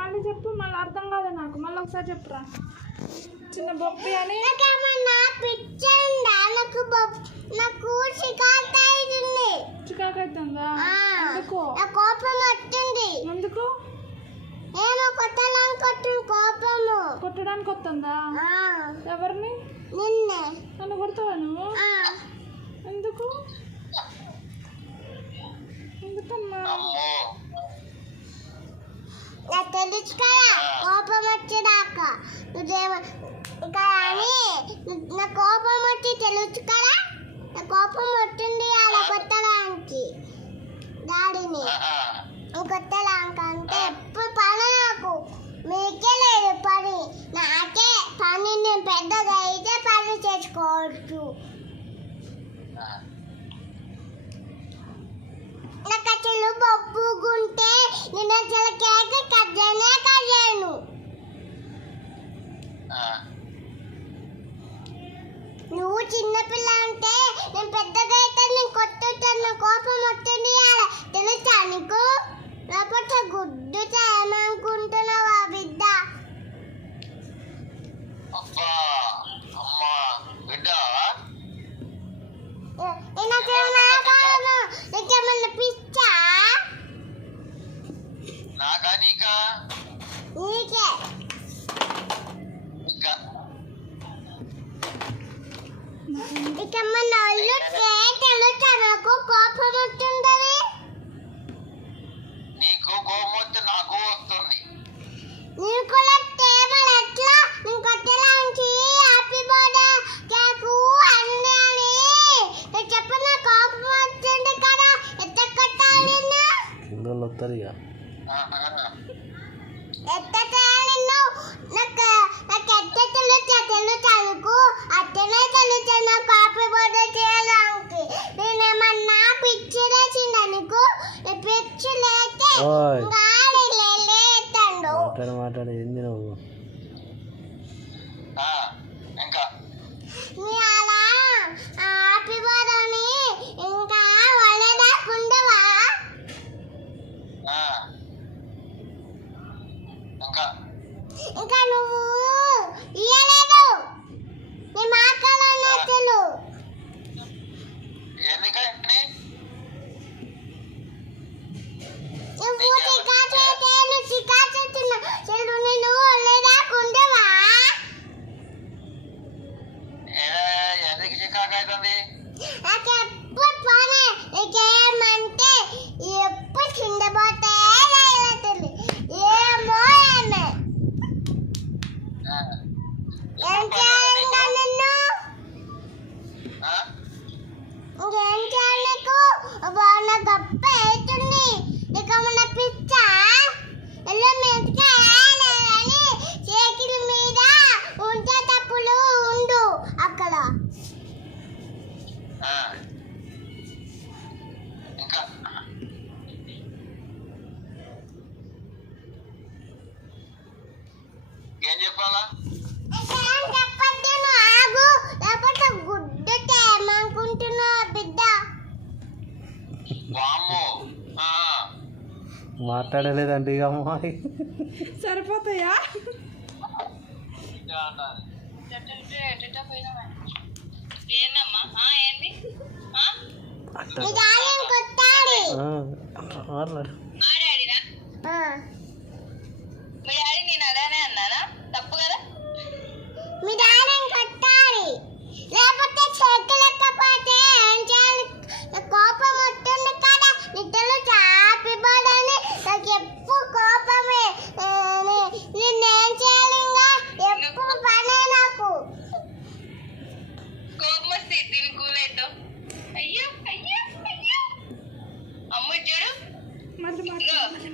మళ్ళీ చెప్పు, మళ్ళీ అర్థం కాదు నాకు. మళ్ళీ ఒకసారి చెప్పురా. చిన్న బొప్పి అని నాకు చికాకు అవుతుందా? ఎందుకు? కోపం వచ్చింది. ఎందుకు? ఏమో కొట్టడానికి వస్తుందా? ఎవరిని? నిన్నే. నన్ను కొడతావా నువ్వు? ఎందుకు? ఎందుకన్నా? నాకు తెలుసు కదా కోపం వచ్చేదాకా నువ్వేమో కానీ నా కోపం వచ్చి తెలుసు కదా. నా కోపం వచ్చింది అలా కొట్టడానికి డాడీని. కొట్టడానికి అంటే ఎప్పుడు పని నాకు మీకే లేదు పని. నాకే పని. నేను పెద్దగా అయితే పని చేసుకోవచ్చు. నాకు అసలు బొబ్బుగుంటే నేను అసలు కేక్ కట్ చేయను. నువ్వు చిన్నపిల్ల అంటే నేను పెద్దగా అయితే నేను కొట్టుతాను. కోపం వస్తుంది తెలుసా నీకు? లేకపోతే గుడ్డు చేయమనుకుంటున్నావా బిడ్డ? నీకేమన్నా పిచ్చా? నీకే ఇకమన్నా ఒళ్ళు తెలుసా నాకు కోపం వస్తుందని? నీకు కోపం వస్తే నాకు వస్తుంది. నేను కూడా టేబుల్ ఎట్లా నేను కొట్టడానికి హ్యాపీ బర్త్డే కేకు అన్నీ అని చెప్పిన కోపం వస్తుంది కదా. ఎట్ట కొట్టాలి? కిందోళ్ళు వస్తారు ఇక. ఎట్ట చేయాలి? నాకు ఎట్ట తెలుసా నీకు? అట్టనే తెలుసా నాకు హ్యాపీ బర్త్డే చేయడానికి. నేనేమన్నా పిచ్చి లేచిందా నీకు? పిచ్చి లేతే మాట్లాడు ఏంది నువ్వు? నీ అలా హ్యాపీ బర్త్డే ఇంకా వాళ్ళేదాకుండవా? ఇంకా నువ్వు ఇయ్యలేదు. నీ మాటలో నచ్చలు ఏమంటే ఎప్పుడు కింద పోతే ఏమో ఏం చేయాలి నిన్ను? ఇంకేం చేయాలి నీకు? బాగా గప్ప అవుతుంది. నీకేమన్నా పిచ్చా? ఎలా మెతుకాయాలి అని చేతుల మీద ఉంటే తప్పులు ఉండు అక్కడ. ఏం చెప్పాలా? చెప్పద్దు. ఆగు, లేకపోతే గుడ్డు తేమనుకుంటున్నావు బిడ్డ. మాట్లాడలేదండి ఇక అమ్మాయి. సరిపోతాయా? మాట్లాడు. మీ డాడీ కొట్టాలి. లేకపోతే చేతులు ఎక్కపోతే ఏం చేయాలి? కోపం వస్తుంది కదా. నీకు తెలుసా హ్యాపీ బర్త్డే అని? నాకు ఎప్పుడు కోపమే. నేనేం చేయాలి? ఇంకా ఎప్పుడు పనే నాకు. కోపం వస్తే దీని కూలైతో అయ్యో అయ్యో అయ్యో అమ్మ చూడు. మళ్ళీ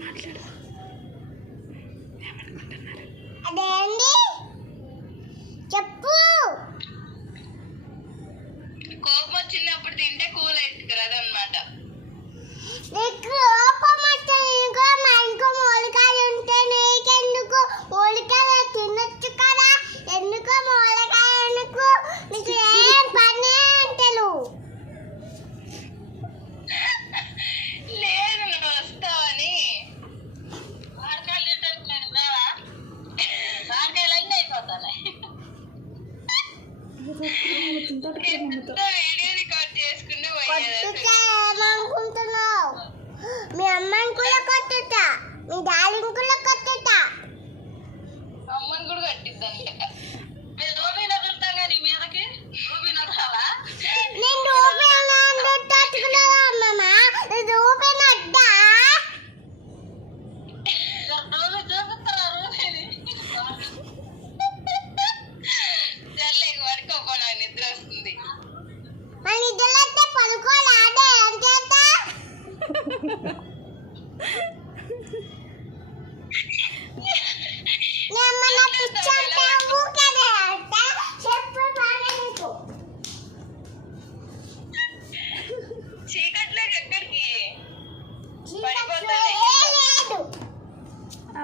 మాట్లాడు.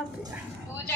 హ్యాపీ పూజ